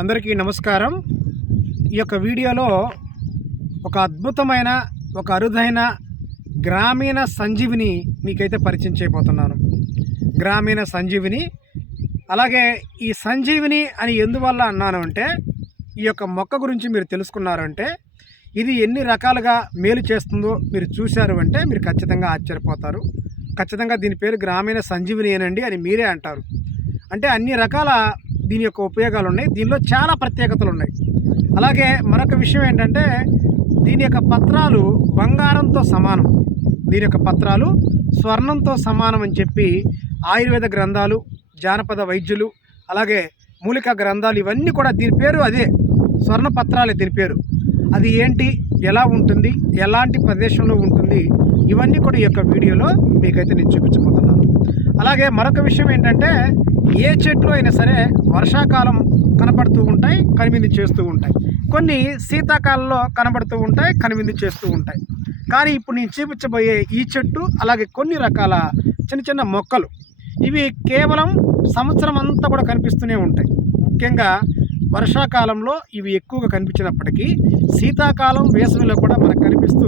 అందరికీ నమస్కారం. ఈ యొక్క వీడియోలో ఒక అద్భుతమైన ఒక అరుదైన గ్రామీణ సంజీవిని మీకైతే పరిచయం చేయబోతున్నాను. గ్రామీణ సంజీవిని. అలాగే ఈ సంజీవిని అని ఎందువల్ల అన్నాను అంటే, ఈ యొక్క మొక్క గురించి మీరు తెలుసుకున్నారంటే ఇది ఎన్ని రకాలుగా మేలు చేస్తుందో మీరు చూశారు అంటే మీరు ఖచ్చితంగా ఆశ్చర్యపోతారు. ఖచ్చితంగా దీని పేరు గ్రామీణ సంజీవిని ఏనండి అని మీరే అంటారు. అంటే అన్ని రకాల దీని యొక్క ఉపయోగాలు ఉన్నాయి. దీనిలో చాలా ప్రత్యేకతలు ఉన్నాయి. అలాగే మరొక విషయం ఏంటంటే, దీని యొక్క పత్రాలు బంగారంతో సమానం. దీని యొక్క పత్రాలు స్వర్ణంతో సమానం అని చెప్పి ఆయుర్వేద గ్రంథాలు, జానపద వైద్యులు, అలాగే మూలికా గ్రంథాలు ఇవన్నీ కూడా దీని పేరు అదే, స్వర్ణ పత్రాలే దీని పేరు. అది ఏంటి, ఎలా ఉంటుంది, ఎలాంటి ప్రదేశంలో ఉంటుంది, ఇవన్నీ కూడా ఈ యొక్క వీడియోలో మీకైతే నేను చూపించబోతున్నాను. అలాగే మరొక విషయం ఏంటంటే, ఏ చెట్లు అయినా సరే వర్షాకాలం కనబడుతూ ఉంటాయి, కనువిందు చేస్తూ ఉంటాయి. కొన్ని శీతాకాలంలో కనబడుతూ ఉంటాయి, కనువిందు చేస్తూ ఉంటాయి. కానీ ఇప్పుడు నేను చూపించబోయే ఈ చెట్టు, అలాగే కొన్ని రకాల చిన్న చిన్న మొక్కలు, ఇవి కేవలం సంవత్సరం అంతా కూడా కనిపిస్తూనే ఉంటాయి. ముఖ్యంగా వర్షాకాలంలో ఇవి ఎక్కువగా కనిపించినప్పటికీ శీతాకాలం, వేసవిలో కూడా మనకు కనిపిస్తూ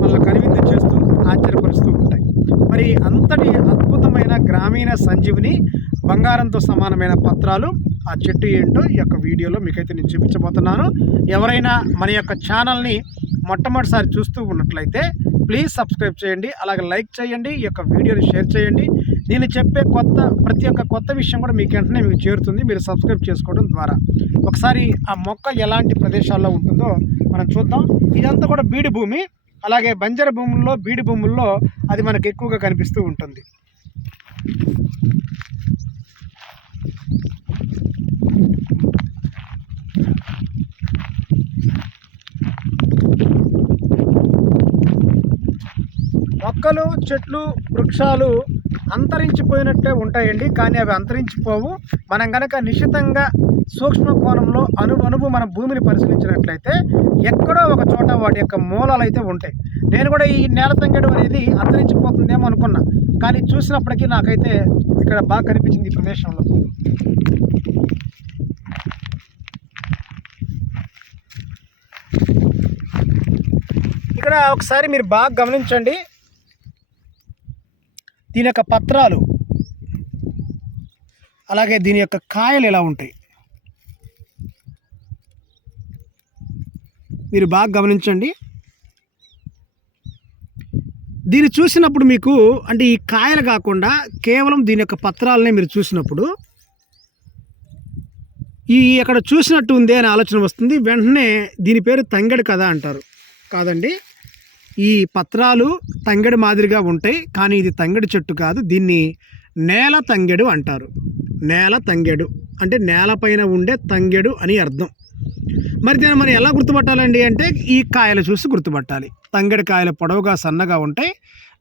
మనల్ని కనువిందు చేస్తూ ఆశ్చర్యపరుస్తూ ఉంటాయి. మరి అంతటి అద్భుతమైన గ్రామీణ సంజీవిని, బంగారంతో సమానమైన పత్రాలు, ఆ చెట్టు ఏంటో ఈ యొక్క వీడియోలో మీకైతే నేను చూపించబోతున్నాను. ఎవరైనా మన యొక్క ఛానల్ని మొట్టమొదటిసారి చూస్తూ ఉన్నట్లయితే ప్లీజ్ సబ్స్క్రైబ్ చేయండి, అలాగే లైక్ చేయండి, ఈ యొక్క వీడియోని షేర్ చేయండి. నేను చెప్పే ప్రతి ఒక్క కొత్త విషయం కూడా మీకు వెంటనే మీకు చేరుతుంది మీరు సబ్స్క్రైబ్ చేసుకోవడం ద్వారా. ఒకసారి ఆ మొక్క ఎలాంటి ప్రదేశాల్లో ఉంటుందో మనం చూద్దాం. ఇదంతా కూడా బీడు భూమి, అలాగే బంజర భూముల్లో, బీడు భూముల్లో అది మనకు ఎక్కువగా కనిపిస్తూ ఉంటుంది. మొక్కలు, చెట్లు, వృక్షాలు అంతరించిపోయినట్టే ఉంటాయండి. కానీ అవి అంతరించిపోవు. మనం కనుక నిశితంగా సూక్ష్మ కోణంలో అణువు మన భూమిని పరిశీలించినట్లయితే ఎక్కడో ఒక చోట వాటి యొక్క మూలాలు అయితే ఉంటాయి. నేను కూడా ఈ నేల తంగెడు అనేది అంతరించిపోతుందేమో అనుకున్నా, కానీ చూసినప్పటికీ నాకైతే ఇక్కడ బాగా కనిపించింది ఈ ప్రదేశంలో. ఇక్కడ ఒకసారి మీరు బాగా గమనించండి. దీని యొక్క పత్రాలు, అలాగే దీని యొక్క కాయలు ఎలా ఉంటాయి మీరు బాగా గమనించండి. దీన్ని చూసినప్పుడు మీకు అంటే ఈ కాయలు కాకుండా కేవలం దీని యొక్క పత్రాలనే మీరు చూసినప్పుడు ఈ అక్కడ చూసినట్టు ఉంది అనే ఆలోచన వస్తుంది. వెంటనే దీని పేరు తంగెడు కదా అంటారు. కాదండి, ఈ పత్రాలు తంగెడు మాదిరిగా ఉంటాయి, కానీ ఇది తంగెడు చెట్టు కాదు. దీన్ని నేల తంగెడు అంటారు. నేల తంగెడు అంటే నేలపైన ఉండే తంగెడు అని అర్థం. మరి దీన్ని మనం ఎలా గుర్తుపట్టాలండి అంటే, ఈ కాయలు చూసి గుర్తుపట్టాలి. తంగెడు కాయలు పొడవుగా సన్నగా ఉంటాయి,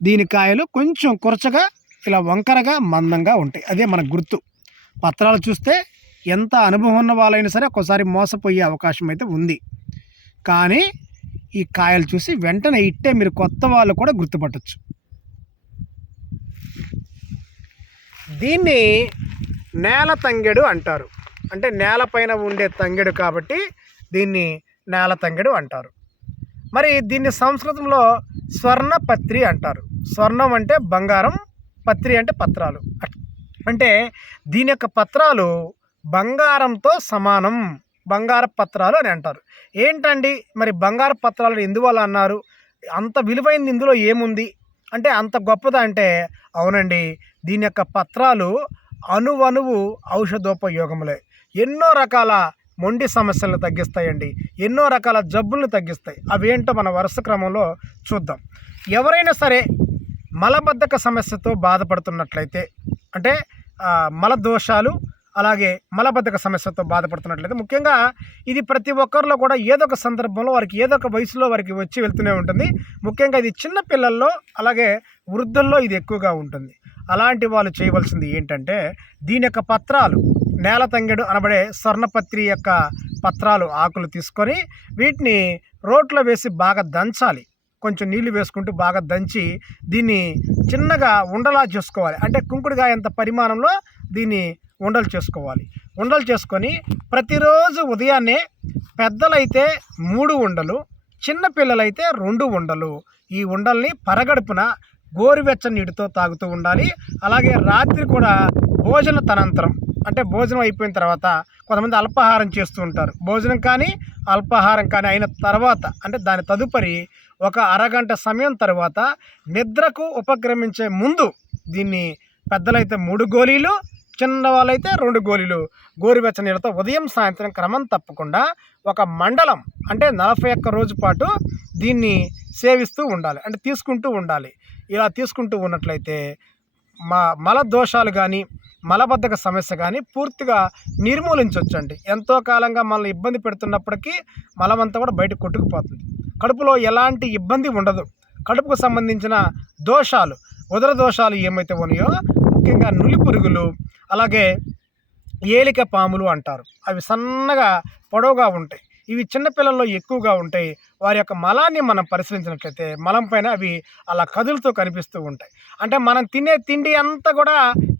దీని కాయలు కొంచెం కొరచగా ఇలా వంకరగా మందంగా ఉంటాయి. అదే మనకు గుర్తు. పత్రాలు చూస్తే ఎంత అనుభవం ఉన్న వాళ్ళైనా సరే ఒక్కోసారి మోసపోయే అవకాశం అయితే ఉంది. కానీ ఈ కాయలు చూసి వెంటనే ఇట్టే మీరు కొత్త వాళ్ళు కూడా గుర్తుపట్టచ్చు. దీన్ని నేల తంగెడు అంటారు. అంటే నేలపైన ఉండే తంగెడు కాబట్టి దీన్ని నేల తంగెడు అంటారు. మరి దీన్ని సంస్కృతంలో స్వర్ణపత్రి అంటారు. స్వర్ణం అంటే బంగారం, పత్రి అంటే పత్రాలు. అంటే దీని యొక్క పత్రాలు బంగారంతో సమానం, బంగార పత్రాలు అని అంటారు. ఏంటండి మరి బంగారు పత్రాలు ఎందువల్ల అన్నారు? అంత విలువైంది ఇందులో ఏముంది అంటే, అంత గొప్పదా అంటే అవునండి, దీని యొక్క పత్రాలు అణువణువు ఔషధోపయోగములే. ఎన్నో రకాల మొండి సమస్యలను తగ్గిస్తాయండి, ఎన్నో రకాల జబ్బులను తగ్గిస్తాయి. అవేంటో మన వరుస క్రమంలో చూద్దాం. ఎవరైనా సరే మలబద్ధక సమస్యతో బాధపడుతున్నట్లయితే, అంటే మలదోషాలు, అలాగే మలబద్ధక సమస్యతో బాధపడుతున్నట్లయితే, ముఖ్యంగా ఇది ప్రతి ఒక్కరిలో కూడా ఏదో ఒక సందర్భంలో వారికి ఏదో ఒక వయసులో వారికి వచ్చి వెళ్తూనే ఉంటుంది. ముఖ్యంగా ఇది చిన్న పిల్లల్లో, అలాగే వృద్ధుల్లో ఇది ఎక్కువగా ఉంటుంది. అలాంటి వాళ్ళు చేయవలసింది ఏంటంటే, దీని యొక్క పత్రాలు, నేల తంగెడు అనబడే స్వర్ణపత్రి యొక్క పత్రాలు, ఆకులు తీసుకొని వీటిని రోట్లో వేసి బాగా దంచాలి. కొంచెం నీళ్లు వేసుకుంటూ బాగా దంచి దీన్ని చిన్నగా ఉండలా చేసుకోవాలి. అంటే కుంకుడుగాయంత పరిమాణంలో దీన్ని ఉండలు చేసుకోవాలి. ఉండలు చేసుకొని ప్రతిరోజు ఉదయాన్నే పెద్దలైతే 3 ఉండలు, చిన్నపిల్లలైతే 2 ఉండలు, ఈ ఉండల్ని పరగడుపున గోరువెచ్చని నీటితో తాగుతూ ఉండాలి. అలాగే రాత్రి కూడా భోజన తనంతరం, అంటే భోజనం అయిపోయిన తర్వాత కొంతమంది అల్పాహారం చేస్తూ ఉంటారు. భోజనం కానీ అల్పాహారం కానీ అయిన తర్వాత, అంటే దాని తదుపరి ఒక అరగంట సమయం తర్వాత నిద్రకు ఉపక్రమించే ముందు దీన్ని పెద్దలైతే 3 గోళీలు, చిన్నవాళ్ళైతే 2 గోళీలు గోరువెచ్చని నీళ్ళతో ఉదయం సాయంత్రం క్రమం తప్పకుండా ఒక మండలం, అంటే 41 రోజు పాటు దీన్ని సేవిస్తూ ఉండాలి, అంటే తీసుకుంటూ ఉండాలి. ఇలా తీసుకుంటూ ఉన్నట్లయితే మల దోషాలు కానీ మలబద్ధక సమస్య కానీ పూర్తిగా నిర్మూలించవచ్చండి. ఎంతో కాలంగా మనల్ని ఇబ్బంది పెడుతున్నప్పటికీ మలమంతా కూడా బయట కొట్టుకుపోతుంది. కడుపులో ఎలాంటి ఇబ్బంది ఉండదు. కడుపుకు సంబంధించిన దోషాలు, ఉదర దోషాలు ఏమైతే ఉన్నాయో, ముఖ్యంగా నులి పురుగులు, అలాగే ఏలిక పాములు అంటారు, అవి సన్నగా పొడవుగా ఉంటాయి. ఇవి చిన్నపిల్లల్లో ఎక్కువగా ఉంటాయి. వారి యొక్క మలాన్ని మనం పరిశీలించినట్లయితే మలం పైన అవి అలా కదులుతూ కనిపిస్తూ ఉంటాయి. అంటే మనం తినే తిండి అంతా కూడా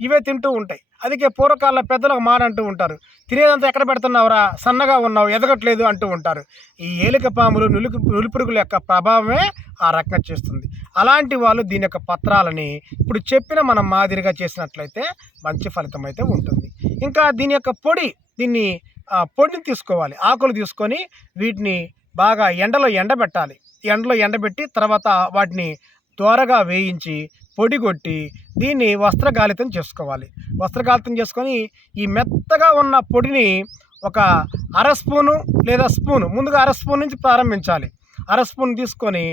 ఇవే తింటూ ఉంటాయి. అందుకే పూర్వకాలంలో పెద్దలు ఒక మాట అంటూ ఉంటారు, తినేదంతా ఎక్కడ పెడుతున్నావురా, సన్నగా ఉన్నావు, ఎదగట్లేదు అంటూ ఉంటారు. ఈ ఏలిక పాములు, నులిపురుగుల యొక్క ప్రభావమే ఆ రకంగా చేస్తుంది. అలాంటి వాళ్ళు దీని యొక్క పత్రాలని ఇప్పుడు చెప్పిన మనం మాదిరిగా చేసినట్లయితే మంచి ఫలితం అయితే ఉంటుంది. ఇంకా దీని యొక్క పొడిని తీసుకోవాలి. ఆకులు తీసుకొని వీటిని బాగా ఎండలో ఎండబెట్టాలి. ఎండలో ఎండబెట్టి తర్వాత వాటిని త్వరగా వేయించి పొడి కొట్టి దీన్ని వస్త్రగాలితం చేసుకోవాలి. వస్త్రగాలితం చేసుకొని ఈ మెత్తగా ఉన్న పొడిని ఒక అర లేదా స్పూను, ముందుగా అర స్పూన్ నుంచి ప్రారంభించాలి. అర స్పూన్ తీసుకొని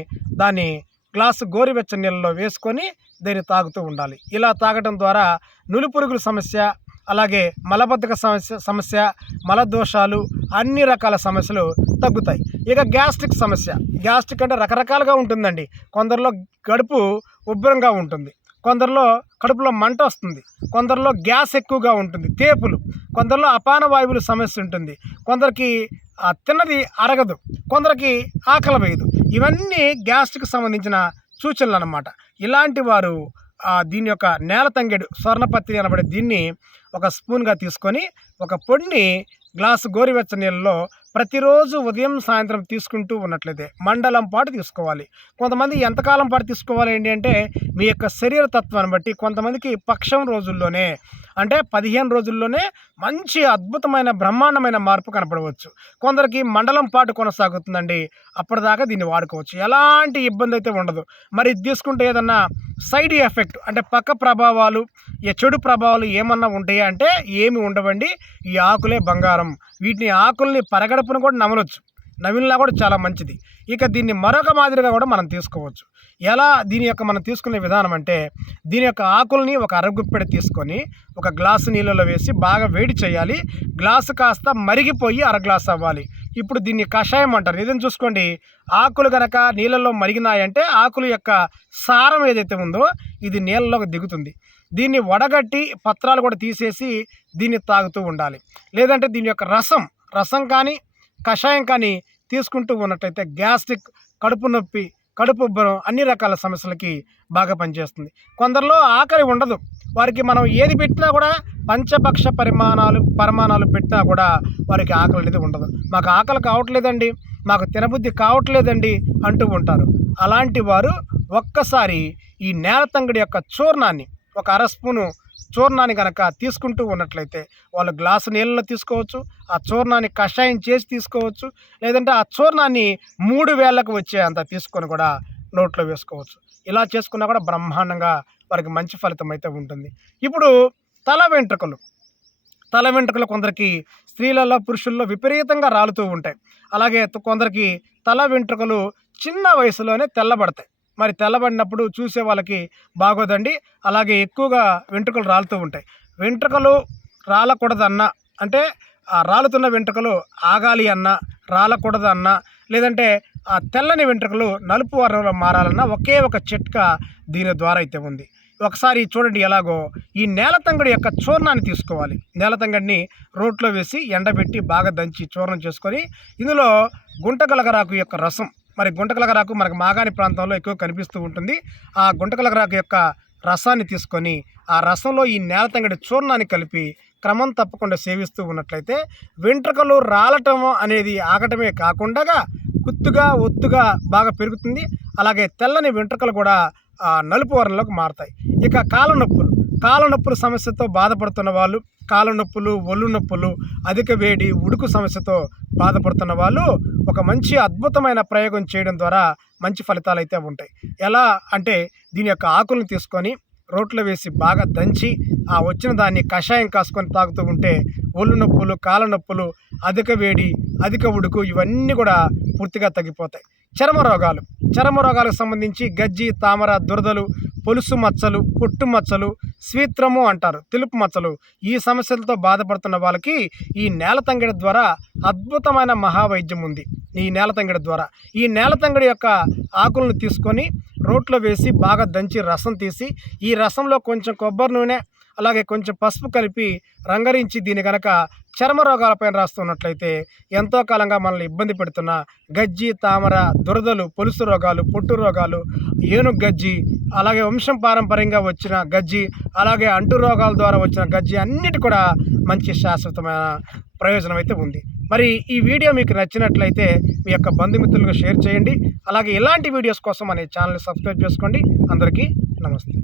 దాన్ని గ్లాసు గోరువెచ్చని నీళ్ళలో వేసుకొని దీన్ని తాగుతూ ఉండాలి. ఇలా తాగటం ద్వారా నులిపురుగుల సమస్య, అలాగే మలబద్ధక సమస్య, మలదోషాలు, అన్ని రకాల సమస్యలు తగ్గుతాయి. ఇక గ్యాస్ట్రిక్ సమస్య, గ్యాస్ట్రిక్ అంటే రకరకాలుగా ఉంటుందండి. కొందరిలో కడుపు ఉబ్బరంగా ఉంటుంది, కొందరిలో కడుపులో మంట వస్తుంది, కొందరిలో గ్యాస్ ఎక్కువగా ఉంటుంది, తేపులు, కొందరిలో అపాన వాయువుల సమస్య ఉంటుంది, కొందరికి తిన్నది అరగదు, కొందరికి ఆకలి వేయదు. ఇవన్నీ గ్యాస్ట్రిక్ సంబంధించిన సూచనలు అన్నమాట. ఇలాంటి వారు దీని యొక్క నేల తంగేడు స్వర్ణపత్రి అనబడే దీన్ని ఒక స్పూన్గా తీసుకొని ఒక పొడిని గ్లాసు గోరువెచ్చని నీళ్ళలో ప్రతిరోజు ఉదయం సాయంత్రం తీసుకుంటూ ఉన్నట్లయితే మండలం పాటు తీసుకోవాలి. కొంతమంది ఎంతకాలం పాటు తీసుకోవాలి ఏంటి అంటే మీ యొక్క శరీర తత్వాన్ని బట్టి కొంతమందికి పక్షం రోజుల్లోనే, అంటే 15 రోజుల్లోనే మంచి అద్భుతమైన బ్రహ్మాండమైన మార్పు కనపడవచ్చు. కొందరికి మండలం పాటు కొనసాగుతుందండి, అప్పటిదాకా దీన్ని వాడుకోవచ్చు, ఎలాంటి ఇబ్బంది అయితే ఉండదు. మరి తీసుకుంటే ఏదన్నా సైడ్ ఎఫెక్ట్, అంటే పక్క ప్రభావాలు, చెడు ప్రభావాలు ఏమన్నా ఉంటాయా అంటే ఏమి ఉండవండి. ఈ ఆకులే బంగారం. వీటిని ఆకుల్ని పరగడుపును కూడా నమలొచ్చు, నమిలినా కూడా చాలా మంచిది. ఇక దీన్ని మరొక మాదిరిగా కూడా మనం తీసుకోవచ్చు. ఎలా దీని యొక్క మనం తీసుకునే విధానం అంటే దీని యొక్క ఆకుల్ని ఒక అరగుప్పెడు తీసుకొని ఒక గ్లాసు నీళ్ళలో వేసి బాగా వేడి చేయాలి. గ్లాసు కాస్త మరిగిపోయి అర గ్లాసు అవ్వాలి. ఇప్పుడు దీన్ని కషాయం అంటారు. ఏదైనా చూసుకోండి, ఆకులు కనుక నీళ్ళల్లో మరిగినాయంటే ఆకుల యొక్క సారం ఏదైతే ఉందో ఇది నీళ్ళలోకి దిగుతుంది. దీన్ని వడగట్టి పత్రాలు కూడా తీసేసి దీన్ని తాగుతూ ఉండాలి. లేదంటే దీని యొక్క రసం కానీ కషాయం కానీ తీసుకుంటూ ఉన్నట్లయితే గ్యాస్ట్రిక్, కడుపు నొప్పి, కడుపు ఉబ్బరం, అన్ని రకాల సమస్యలకి బాగా పనిచేస్తుంది. కొందరిలో ఆకలి ఉండదు, వారికి మనం ఏది పెట్టినా కూడా పంచభక్ష పరిమాణాలు పెట్టినా కూడా వారికి ఆకలి అనేది ఉండదు. మాకు ఆకలి కావట్లేదండి, మాకు తినబుద్ధి కావట్లేదండి అంటూ ఉంటారు. అలాంటి వారు ఒక్కసారి ఈ నేలతంగడి యొక్క చూర్ణాన్ని, ఒక అర స్పూను చూర్ణాన్ని కనుక తీసుకుంటూ ఉన్నట్లయితే వాళ్ళు గ్లాసు నీళ్ళలో తీసుకోవచ్చు, ఆ చూర్ణాన్ని కషాయం చేసి తీసుకోవచ్చు, లేదంటే ఆ చూర్ణాన్ని 3 వేళ్ళకు వచ్చే అంత తీసుకొని కూడా నోట్లో వేసుకోవచ్చు. ఇలా చేసుకున్నా కూడా బ్రహ్మాండంగా వారికి మంచి ఫలితం అయితే ఉంటుంది. ఇప్పుడు తల వెంట్రుకలు కొందరికి స్త్రీలలో పురుషుల్లో విపరీతంగా రాలుతూ ఉంటాయి. అలాగే కొందరికి తల వెంట్రుకలు చిన్న వయసులోనే తెల్లబడతాయి. మరి తెల్లబడినప్పుడు చూసే వాళ్ళకి బాగోదండి. అలాగే ఎక్కువగా వెంట్రుకలు రాలుతూ ఉంటాయి. వెంట్రుకలు రాలకూడదన్నా, అంటే ఆ రాలుతున్న వెంట్రుకలు ఆగాలి అన్నా, రాలకూడదు అన్నా, లేదంటే ఆ తెల్లని వెంట్రుకలు నలుపు వర్ణంలో మారాలన్నా ఒకే ఒక చిట్కా దీని ద్వారా అయితే ఉంది. ఒకసారి చూడండి ఎలాగో. ఈ నేలతంగడి యొక్క చూర్ణాన్ని తీసుకోవాలి. నేలతంగడిని రోట్లో వేసి ఎండబెట్టి బాగా దంచి చూర్ణం చేసుకొని ఇందులో గుంటగలగరాకు యొక్క రసం, మరి గుంటగలగరాకు మనకు మాగాణి ప్రాంతంలో ఎక్కువ కనిపిస్తూ ఉంటుంది. ఆ గుంటగలగరాకు యొక్క రసాన్ని తీసుకొని ఆ రసంలో ఈ నేలతంగడి చూర్ణాన్ని కలిపి క్రమం తప్పకుండా సేవిస్తూ ఉన్నట్లయితే వెంట్రుకలు రాలటం అనేది ఆగటమే కాకుండా కుత్తుగా ఒత్తుగా బాగా పెరుగుతుంది. అలాగే తెల్లని వెంట్రుకలు కూడా నలుపు వర్ణంలోకి మారుతాయి. ఇక కాళ్ళ నొప్పుల సమస్యతో బాధపడుతున్న వాళ్ళు, కాళ్ళ నొప్పులు, ఒళ్ళు నొప్పులు, అధిక వేడి, ఉడుకు సమస్యతో బాధపడుతున్న వాళ్ళు ఒక మంచి అద్భుతమైన ప్రయోగం చేయడం ద్వారా మంచి ఫలితాలు అయితే ఉంటాయి. ఎలా అంటే దీని యొక్క ఆకులను తీసుకొని రోట్లో వేసి బాగా దంచి ఆ వచ్చిన దాన్ని కషాయం కాసుకొని తాగుతూ ఉంటే ఒళ్ళు నొప్పులు, కాళ్ళ నొప్పులు, అధిక వేడి, అధిక ఉడుకు ఇవన్నీ కూడా పూర్తిగా తగ్గిపోతాయి. చర్మ రోగాలకు సంబంధించి గజ్జి, తామర, దురదలు, పొలుసు మచ్చలు, పొట్టు మచ్చలు, స్వీత్రము అంటారు, తెలుపు మచ్చలు, ఈ సమస్యలతో బాధపడుతున్న వాళ్ళకి ఈ నేలతంగడి ద్వారా అద్భుతమైన మహావైద్యం ఉంది. ఈ నేలతంగడి యొక్క ఆకులను తీసుకొని రోట్లో వేసి బాగా దంచి రసం తీసి ఈ రసంలో కొంచెం కొబ్బరి నూనె అలాగే కొంచెం పసుపు కలిపి రంగరించి దీని కనుక చర్మ రోగాలపైన రాస్తున్నట్లయితే ఎంతో కాలంగా మనల్ని ఇబ్బంది పెడుతున్న గజ్జి, తామర, దురదలు, పొలుసు రోగాలు, పొట్టు రోగాలు, ఏనుగు గజ్జి, అలాగే వంశం పారంపర్యంగా వచ్చిన గజ్జి, అలాగే అంటు రోగాల ద్వారా వచ్చిన గజ్జి అన్నిటి కూడా మంచి శాశ్వతమైన ప్రయోజనం అయితే ఉంది. మరి ఈ వీడియో మీకు నచ్చినట్లయితే మీ యొక్క బంధుమిత్రులకు షేర్ చేయండి. అలాగే ఇలాంటి వీడియోస్ కోసం మన ఛానల్ని సబ్స్క్రైబ్ చేసుకోండి. అందరికీ నమస్తే.